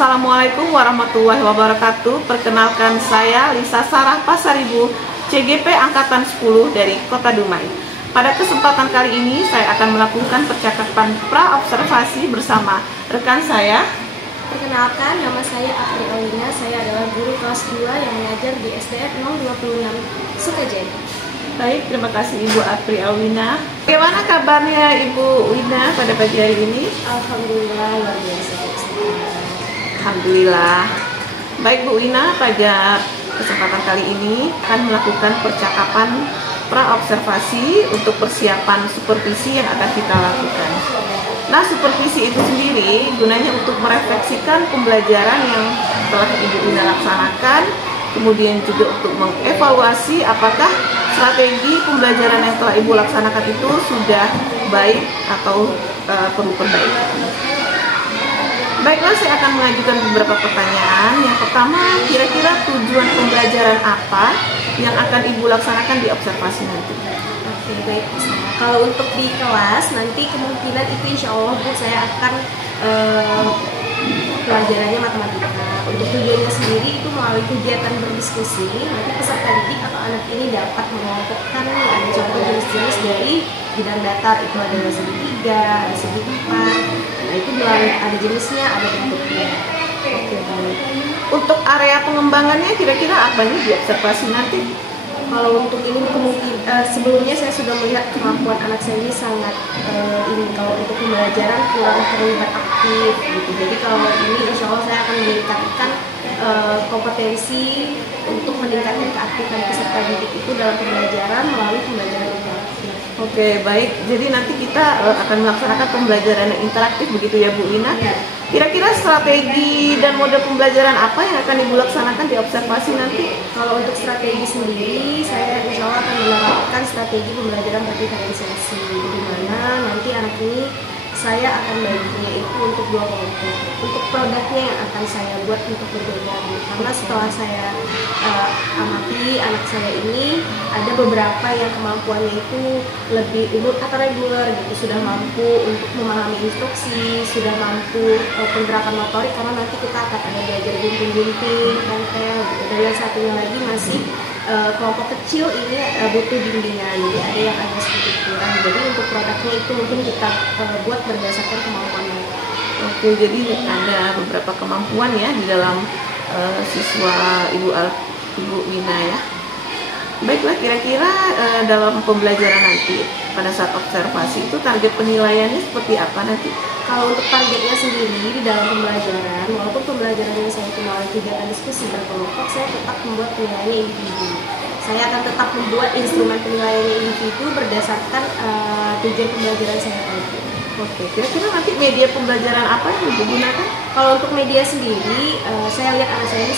Assalamualaikum warahmatullahi wabarakatuh. Perkenalkan, saya Lisa Sarah Pasaribu, CGP Angkatan 10 dari Kota Dumai. Pada kesempatan kali ini saya akan melakukan percakapan pra-observasi bersama rekan saya. Perkenalkan, nama saya Apri Aulina. Saya adalah guru kelas 2 yang mengajar di SDN 026 Sukajadi. Baik, terima kasih Ibu Apri Aulina. Bagaimana kabarnya Ibu Wina pada pagi hari ini? Alhamdulillah, luar biasa. Alhamdulillah. Baik Bu Wina, pada kesempatan kali ini akan melakukan percakapan pra-observasi untuk persiapan supervisi yang akan kita lakukan. Nah, supervisi itu sendiri gunanya untuk merefleksikan pembelajaran yang telah Ibu Wina laksanakan, kemudian juga untuk mengevaluasi apakah strategi pembelajaran yang telah Ibu laksanakan itu sudah baik atau perlu perbaikan. Baiklah, saya akan mengajukan beberapa pertanyaan. Yang pertama, kira-kira tujuan pembelajaran apa yang akan Ibu laksanakan di observasi nanti? Oke, baik. Kalau untuk di kelas, nanti kemungkinan itu insya Allah Bu, saya akan pelajarannya matematika. Untuk tujuannya sendiri itu melalui kegiatan berdiskusi, nanti peserta didik atau anak ini dapat mengelompokkan ada contoh jenis-jenis dari bidang datar, itu ada segitiga, ada segi empat. Nah, itu ada jenisnya, ada bentuknya. Oke, baik. Untuk area pengembangannya kira-kira apa nih di observasi nanti? Kalau untuk ini sebelumnya saya sudah melihat kemampuan anak saya ini sangat ini kalau untuk pembelajaran kurang terlibat aktif gitu. Jadi kalau ini insya Allah saya akan meningkatkan kompetensi untuk meningkatkan keaktifan peserta didik itu dalam pembelajaran melalui pembelajaran interaktif. Oke, baik. Jadi nanti kita akan melaksanakan pembelajaran yang interaktif begitu ya Bu Wina? Ya. Kira-kira strategi dan mode pembelajaran apa yang akan Ibu laksanakan di observasi nanti? Kalau untuk strategi sendiri, saya insya Allah akan menerapkan strategi pembelajaran berdiferensiasi, di mana nanti anak ini saya akan baginya itu untuk 2 kelompok. Untuk produknya yang akan saya buat untuk berbeda, karena setelah saya amati anak saya ini ada beberapa yang kemampuannya itu lebih umum atau reguler gitu, sudah mampu untuk memahami instruksi, sudah mampu penggerakan motorik, karena nanti kita akan ada belajar gunting-gunting, tempel gitu. Dan yang satunya lagi masih kelompok kecil ini butuh bimbingan, jadi ada yang agak sedikit kurang. Jadi untuk produknya itu mungkin kita buat berdasarkan kemampuan mereka. Oke, jadi ada beberapa kemampuan ya di dalam siswa Ibu Wina ya. Baiklah, kira-kira dalam pembelajaran nanti pada saat observasi itu target penilaiannya seperti apa nanti? Kalau untuk targetnya sendiri di dalam pembelajaran, walaupun pembelajarannya saya itu melalui kegiatan diskusi berkelompok, saya tetap membuat penilaiannya individu. Saya akan tetap membuat instrumen penilaiannya individu berdasarkan tujuan pembelajaran saya tadi. Oke, kira-kira nanti media pembelajaran apa yang digunakan? Kalau untuk media sendiri, saya lihat anak saya ini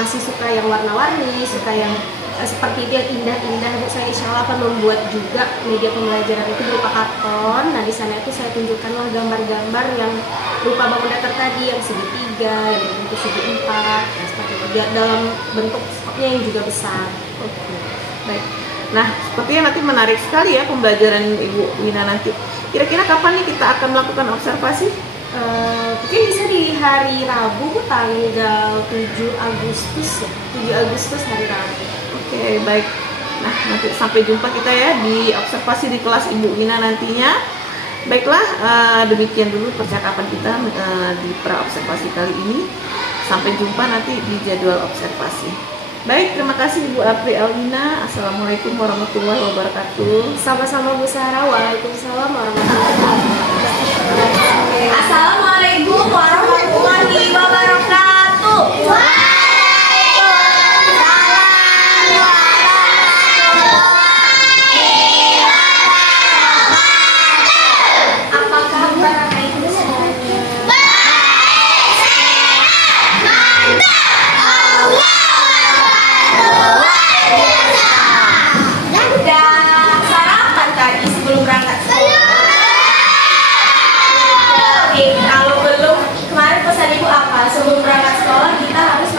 masih suka yang warna-warni, suka yang seperti itu yang indah-indah. Saya insya Allah akan membuat juga media pembelajaran itu berupa karton. Nah, di sana itu saya tunjukkanlah gambar-gambar yang berupa bangun datar tadi, yang segitiga, yang berbentuk segi empat, nah, seperti itu. Dalam bentuk stoknya yang juga besar. Oke, baik. Nah, sepertinya nanti menarik sekali ya pembelajaran Ibu Wina nanti. Kira-kira kapan nih kita akan melakukan observasi? Mungkin bisa di hari Rabu, tanggal 7 Agustus ya. 7 Agustus hari Rabu. Oke, baik. Nah, nanti sampai jumpa kita ya di observasi di kelas Ibu Wina nantinya. Baiklah, demikian dulu percakapan kita di pra-observasi kali ini. Sampai jumpa nanti di jadwal observasi. Baik, terima kasih Ibu Apri Aulina. Assalamualaikum warahmatullahi wabarakatuh. Sama-sama Bu Sarah. Waalaikumsalam warahmatullahi wabarakatuh. Assalamualaikum warahmatullahi wabarakatuh. Sebelum berangkat sekolah kita harus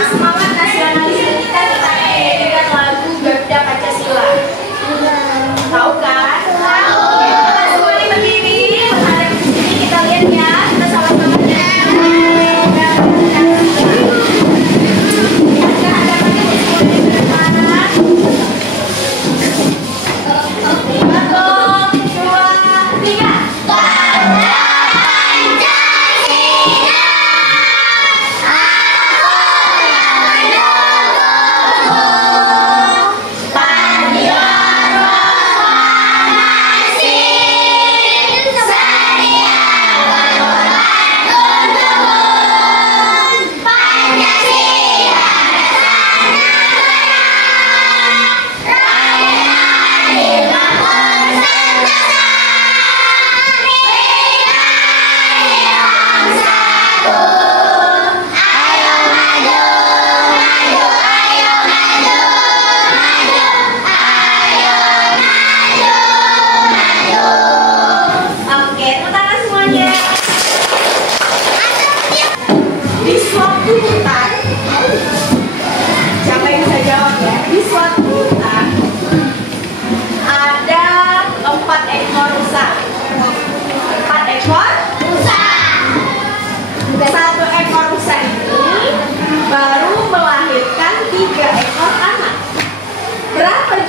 menunjukkan semangat nasionalisme kita dengan lagu Garuda Pancasila. Tahu kan? Tahu. Kita semuanya berdiri menghadap ke sini, kita lihat ya, kita sama-sama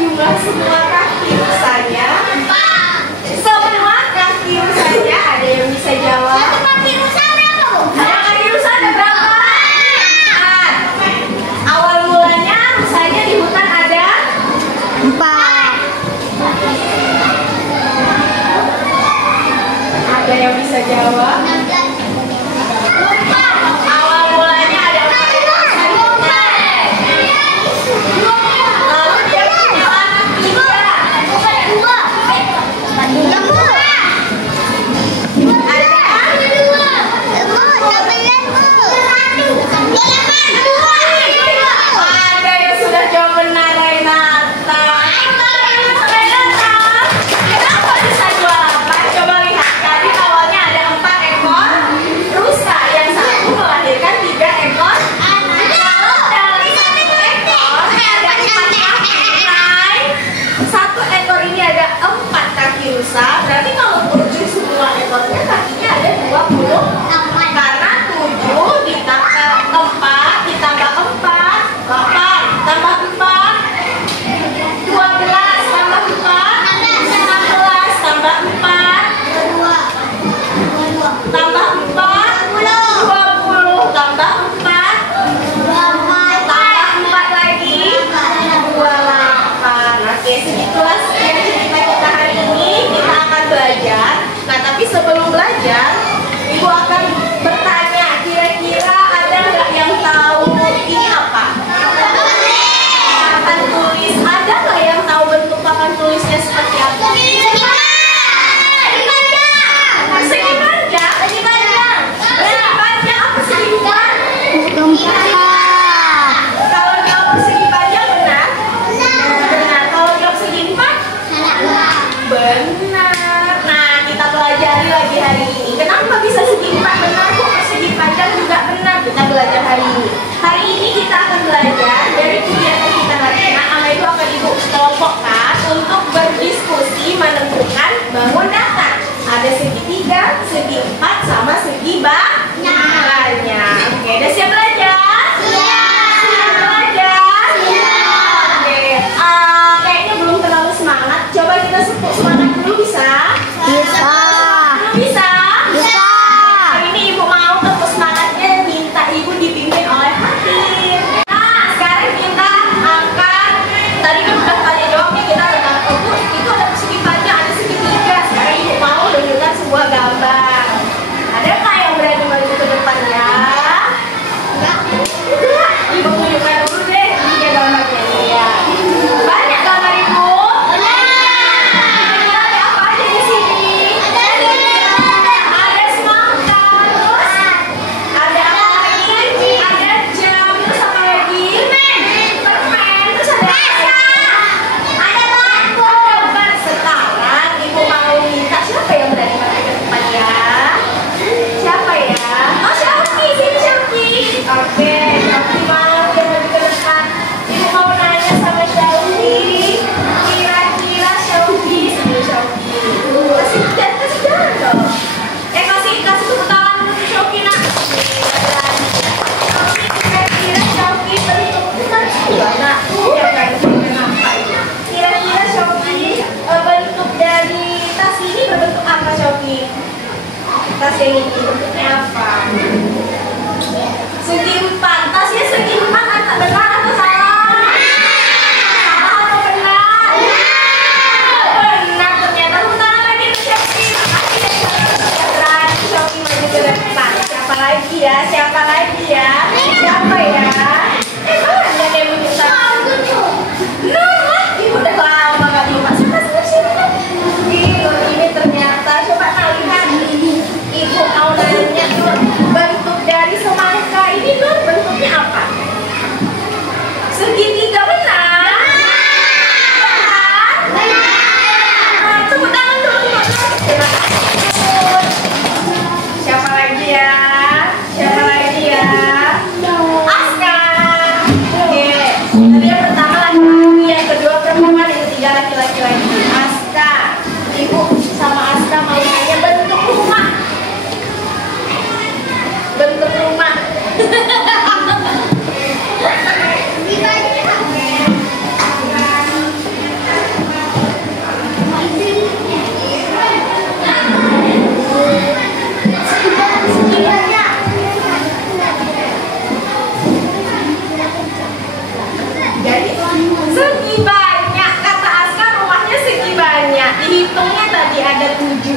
jumlah semua kaki rusanya? 4. Semua kaki rusanya ada yang bisa jawab? Satu kaki rusa berapa, Bu? Kaki rusa ada berapa? 4. Awal mulanya rusanya di hutan ada? 4. Ada yang bisa jawab?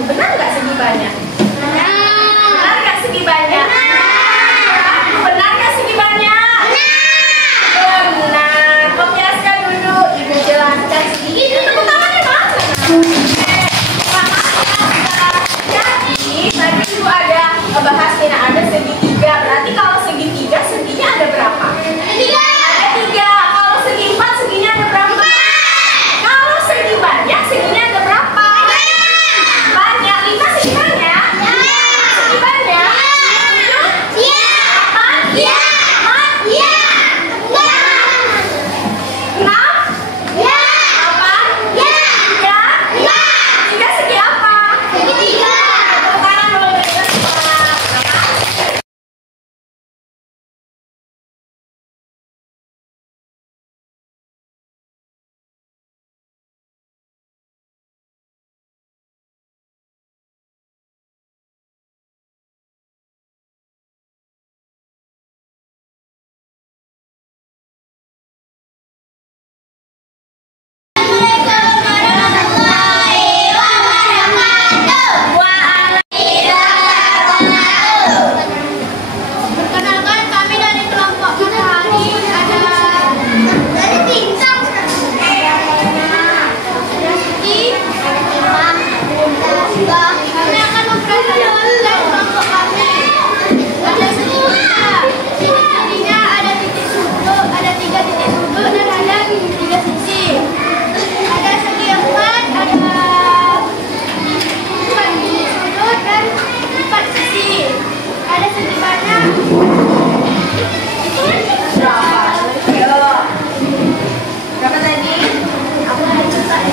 Benar nggak segi banyak? Benar nggak segi banyak? Benar nggak segi banyak? Benar. Oke, sekarang dulu Ibu jelaskan sedikit. Tepuk tangannya mana? Jadi tadi Ibu ada bahas ini ada segitiga. Berarti kalau segitiga seginya ada berapa? Ada 3. Kalau segi 4 seginya ada berapa? Kalau segi banyak seginya ada berapa? Banyak. 5 segi banyak? Segi banyak? 3 segi apa? Tepuk tangan dulu. Perkenalkan, kami dari kelompok Matahari ada Siti, kami akan mempresentasikan kelompok kami. Ada segitiga, segitiga ada titik sudut, ada 3 titik sudut dan ada 3 sisi. Ada segi 4, ada 4 titik sudut dan 4 sisi. Ada segi banyak. Berapa tadi? Ada segi banyak,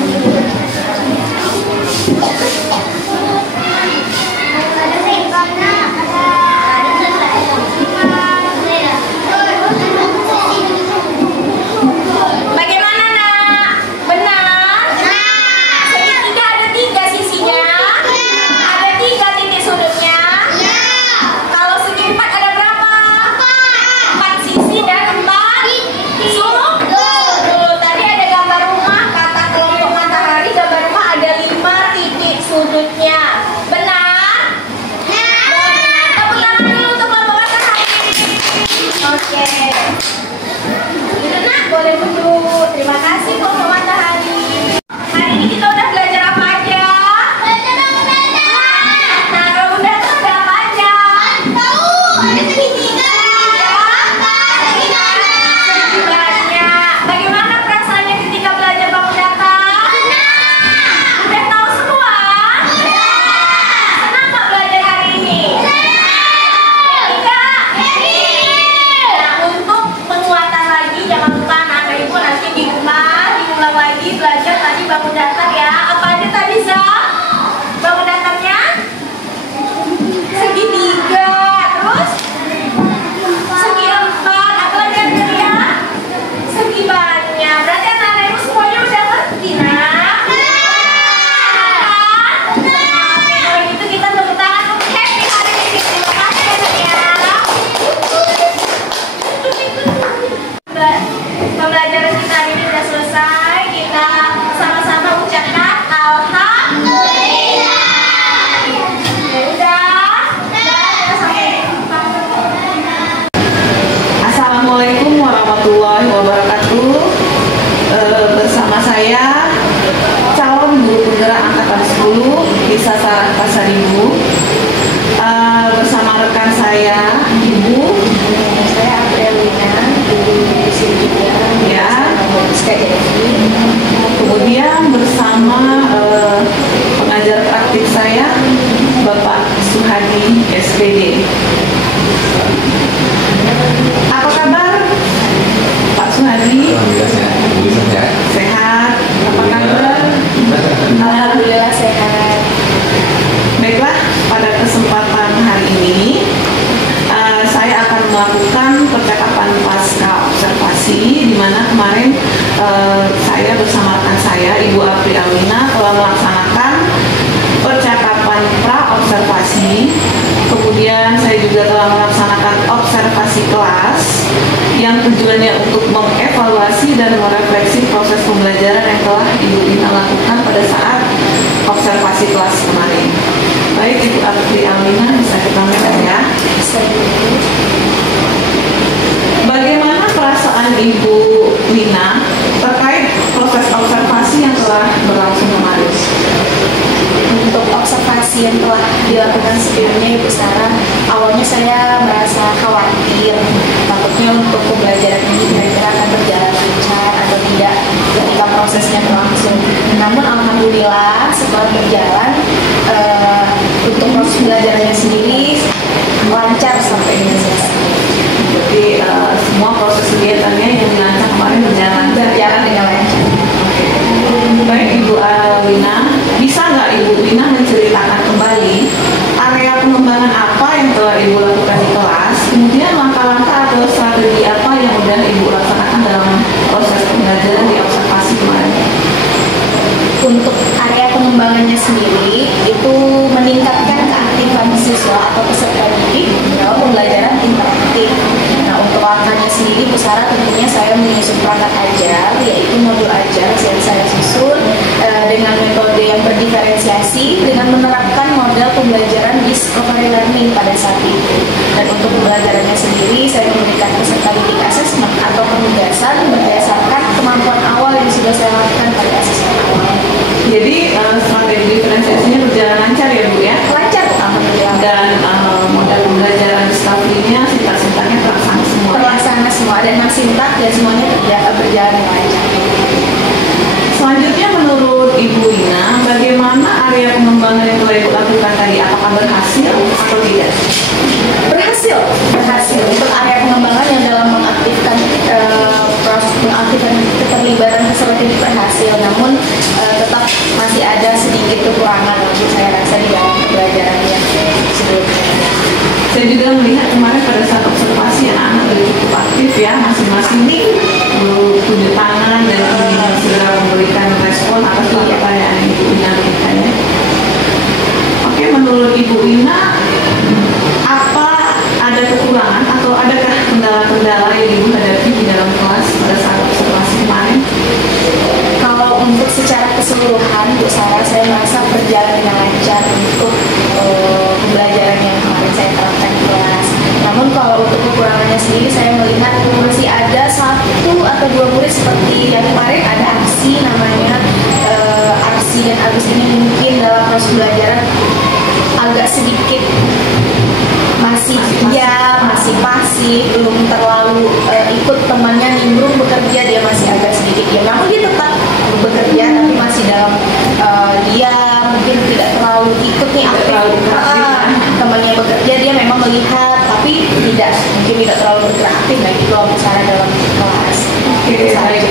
Bagaimana nak? Benar? Segitiga ada 3 sisinya? Ada 3 titik sudutnya? Kalau segi 4 ada berapa? 4 sisi dan 4 sudut. Tadi ada gambar rumah, kata kelompok Matahari gambar rumah ada 5 titik sudutnya. Benar? Benar. Tepuk tangan dulu untuk kelompok Matahari. Oke. Nak, boleh duduk. Terima kasih kelompok Matahari. Hari ini kita udah belajar apa aja? Nah, kalau udah tahu udah apa aja? Segitiga. Segi banyak. Bagaimana perasaannya ketika belajar bangun datang? Udah tahu semua? Senang nggak belajar hari ini? Enggak? Nah, untuk penguatan lagi jangan lupa anak ibu nanti di rumah diulang lagi belajar tadi bangun datar ya. Apa aja tadi Zah? Bangun datarnya? Segitiga. Terus? Segi 4. Apa lagi ada ya? Segi banyak. Berarti anak-anak ibu semuanya udah ngerti nak? Oke, kalau gitu kita tepuk tangan untuk happy hari ini. Terima kasih banyak ya. Pembelajaran kita hari ini sudah selesai. Kita sama-sama ucapkan alhamdulillah. Ya udah. Sampai jumpa. Assalamualaikum warahmatullahi wabarakatuh. Bersama saya calon guru penggerak angkatan 10 di Sasaran Pasar Ibu. Bersama rekan saya Ibu. Saya Aprelina, guru di sini juga. Ya. SKDFI. Kemudian bersama pengajar praktik saya Bapak Suhadi SPD. Apa kabar Pak Suhadi? Sehat? Apa kabar? Alhamdulillah sehat. Baiklah, pada kesempatan hari ini saya akan melakukan percakapan pasca observasi, di mana kemarin saya bersama rekan saya Ibu Aprelina telah melaksanakan percakapan pra observasi. Kemudian saya juga telah melaksanakan observasi kelas yang tujuannya untuk mengevaluasi dan merefleksi proses pembelajaran yang telah Ibu Ina lakukan pada saat observasi kelas kemarin. Baik, Ibu Abdi Alina, bisa kita lihat ya. Bagaimana perasaan Ibu Wina terkait proses observasi yang telah berlangsung kemarin? Untuk observasi yang telah dilakukan sebelumnya, Ibu Sarah, awalnya saya merasa khawatir, takutnya untuk pembelajaran ini kira-kira akan berjalan lancar atau tidak ketika prosesnya berlangsung. Namun alhamdulillah setelah berjalan, untuk proses belajarannya sendiri lancar sampai dengan selesai. Jadi semua proses kegiatannya yang dilakukan kemarin berjalan Dengan lancar. Baik, Ibu Wina, bisa nggak Ibu Wina menceritakan kembali area pengembangan apa yang telah Ibu lakukan di kelas, kemudian langkah-langkah atau strategi apa yang sudah Ibu laksanakan dalam proses pembelajaran di observasi kemarin? Untuk area pengembangannya sendiri itu meningkatkan keaktifan siswa atau peserta didik dalam pembelajaran interaktif. Nah, untuk langkahnya sendiri, Bu Sarah, tentunya saya menyusun perangkat ajar, yaitu modul ajar yang saya susun dengan metode yang berdiferensiasi dengan menerapkan model pembelajaran discovery learning pada saat itu. Dan untuk pembelajarannya sendiri, saya memberikan peserta didik assessment atau penugasan berdasarkan kemampuan awal yang sudah saya lakukan pada asesmen awal. Jadi strategi diferensiasinya berjalan lancar ya Bu ya? Lancar, alhamdulillah. Dan model pembelajaran discovery-nya sintak-sintaknya terlaksana semua. Terlaksana semua, dan sintak dan semuanya berjalan dengan lancar. Selanjutnya menurut Ibu Wina, bagaimana area pengembangan yang telah Ibu lakukan tadi? Apakah berhasil atau tidak? Berhasil. Untuk area pengembangan yang dalam mengaktifkan keterlibatan peserta didik berhasil, namun tetap masih ada sedikit kekurangan untuk saya rasa di dalam pembelajaran yang sebelumnya. Saya juga melihat kemarin pada saat observasi anak-anak sudah cukup aktif ya, masing-masing tunjuk tangan dan segera memberikan respon atas pertanyaan yang Ibu Wina berikan ya. Oke, menurut Ibu Wina, apa ada kekurangan atau adakah kendala-kendala yang Ibu hadapi di dalam kelas pada saat observasi kemarin? Kalau untuk secara keseluruhan, Bu Sarah, saya merasa berjalan dengan lancar untuk pembelajaran yang kemarin saya terapkan di kelas. Namun kalau untuk kekurangannya sendiri, saya melihat masih ada 1 atau 2 murid seperti yang kemarin ada aksi namanya aksi, dan Agus ini mungkin dalam proses belajaran agak sedikit masih pasif, belum terlalu ikut temannya nimbrung bekerja, dia masih agak sedikit diam. Namun dia tetap bekerja, tapi masih dalam diam, mungkin tidak terlalu ikut nih temannya bekerja, dia memang melihat tapi mungkin tidak terlalu bergerak aktif lagi kalau bicara dalam kelas. Oke, baik.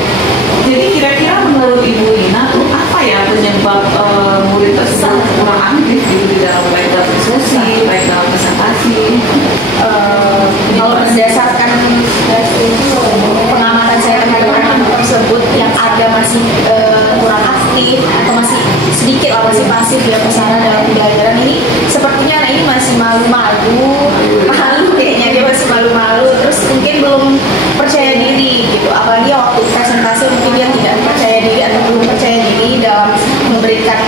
Jadi kira-kira menurut Ibu Wina tuh apa ya penyebab murid tersebut kurang aktif di dalam baik dalam diskusi, baik dalam presentasi? Kalau berdasarkan pengamatan saya terhadap anak tersebut yang ada masih kurang aktif atau masih sedikit masih pasif ya Bu Sarah dalam pembelajaran ini, sepertinya anak ini masih malu kayaknya, dia masih malu-malu, terus mungkin belum percaya diri gitu, apalagi waktu presentasi mungkin dia tidak percaya diri atau belum percaya diri dalam memberikan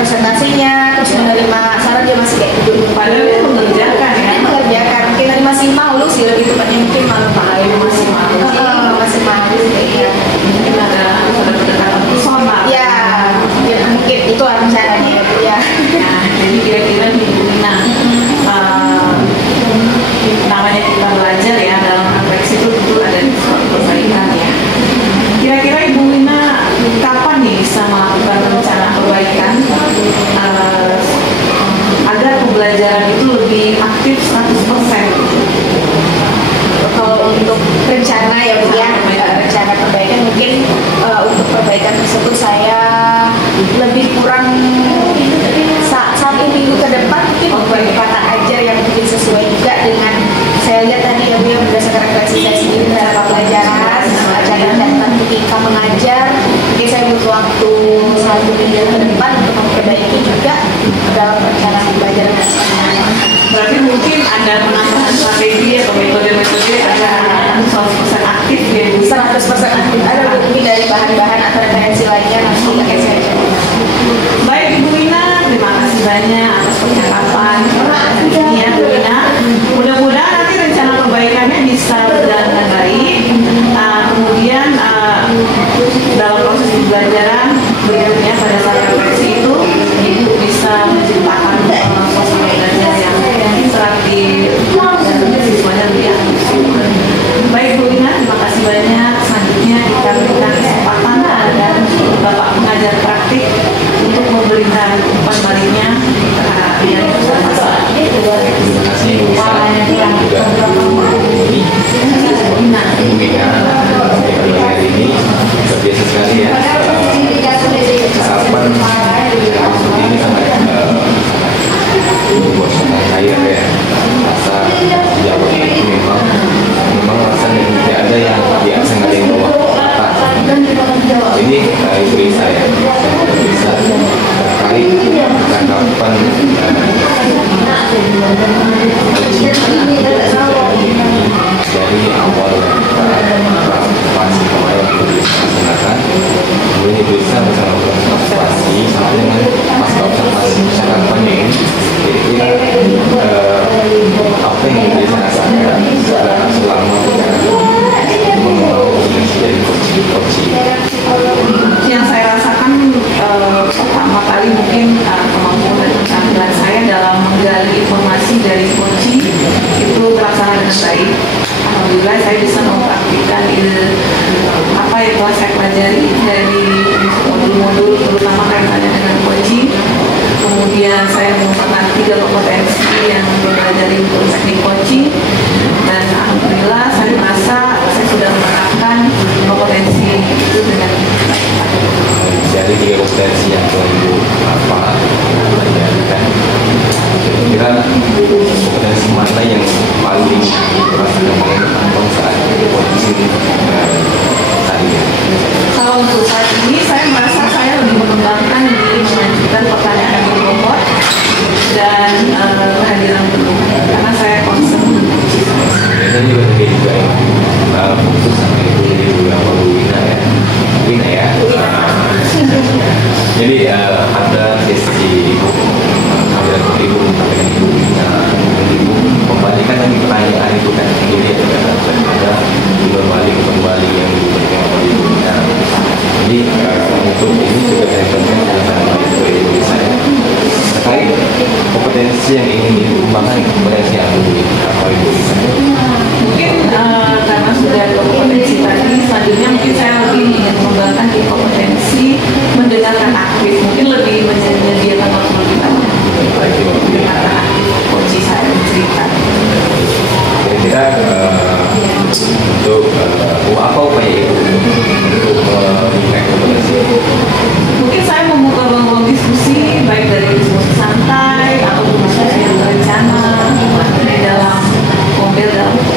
presentasinya, terus menerima saran dia masih kayak duduk, Padahal dia mengerjakan ya? mungkin tadi masih malu sih, lebih tepatnya mungkin malu-malu, masih malu kayaknya. Mungkin ada pendekatan personal. Ya, mungkin itu caranya ya Bu ya. Nah, jadi kira-kira Ibu Wina, namanya kita belajar ya, dalam refleksi itu tentu ada suatu perbaikan ya. Kira-kira Ibu Wina kapan nih bisa melakukan rencana perbaikan agar pembelajaran itu lebih aktif 100%? Kalau untuk rencana ya Bu ya, rencana perbaikan mungkin untuk perbaikan tersebut saya lebih kurang 1 minggu ke depan mungkin membuat perangkat ajar yang mungkin sesuai juga dengan saya lihat tadi ya Bu ya, berdasarkan refleksi saya sendiri terhadap pelajaran, catatan ketika mengajar, mungkin saya butuh waktu 1 minggu ke depan untuk memperbaiki juga dalam rencana pembelajaran. Berarti mungkin ada penambahan strategi atau metode-metode agar 100% aktif ya Bu? 100% aktif, ada mungkin dari bahan-bahan atau referensi lainnya nanti akan saya coba. Jadi Ibu Risa ya, bisa terkait tanggapan dari awal observasi kemarin Ibu Risa laksanakan. Kemudian Ibu Risa bisa melakukan observasi sampai dengan pasca observasi percakapannya ini, kira-kira apa yang Ibu Risa rasakan selama dari coaching. Yang saya rasakan pertama kali mungkin kemampuan dan keterampilan saya dalam menggali informasi dari coaching itu terlaksana dengan baik. Alhamdulillah saya bisa mempraktikkan apa yang telah saya pelajari dari modul-modul terutama kaitannya dengan coaching. Kemudian saya merupakan 3 kompetensi yang dipelajari untuk teknik coaching, dan alhamdulillah saya merasa saya sudah menerapkan kompetensi itu dengan baik. Dari 3 kompetensi yang telah Ibu pelajari, kira-kira kompetensi mana yang paling dirasakan mengenai saat coaching saat ini? Kalau untuk saat ini saya merasa saya lebih mengembangkan diri mengajukan pertanyaan di robot dan kehadiran penuh karena saya concern. Saya juga fokus sama Ibu yang baru Wina ya. Jadi ada sesi kehadiran Ibu dengan Ibu Wina, Ibu membalikan lagi pertanyaan itu kan, jadi ada kembali yang diberikan oleh Ibu Wina. Jadi untuk ini juga saya pengen sama Ibu saya terkait kompetensi yang ingin dikembangkan, kompetensi yang apa Ibu bisa. Mungkin karena sudah ada kompetensi tadi, selanjutnya mungkin saya lebih ingin mengembangkan di kompetensi mendengarkan aktif, mungkin lebih menyediakan waktu lebih banyak mendengarkan aktif coach saya bercerita. Kira-kira untuk apa upaya Ibu untuk meningkatkan kompetensi? Mungkin saya membuka ruang-ruang diskusi, baik dari diskusi santai atau diskusi yang berencana dalam mobil,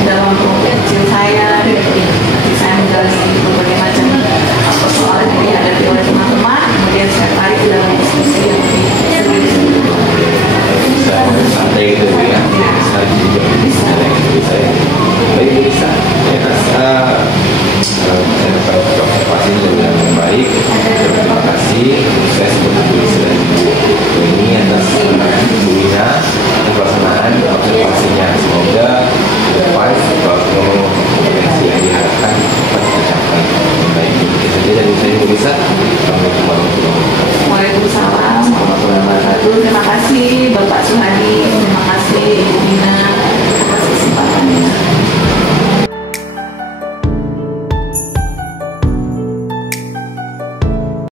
dalam mobil kecil saya. Nanti saya menggali berbagai macam persoalan yang dihadapi oleh teman-teman, kemudian saya tarik dalam diskusi yang lebih serius. Bisa santai gitu ya, bisa saya baik bisa. Saya rasa saya dapat observasi dengan baik. Terima kasih. Saya seperti bisa ini atas Ibu Wina dan pelaksanaan observasinya. Semoga ke depan kompetensi yang diharapkan dapat tercapai. Baik, itu saja dari saya Ibu Risa.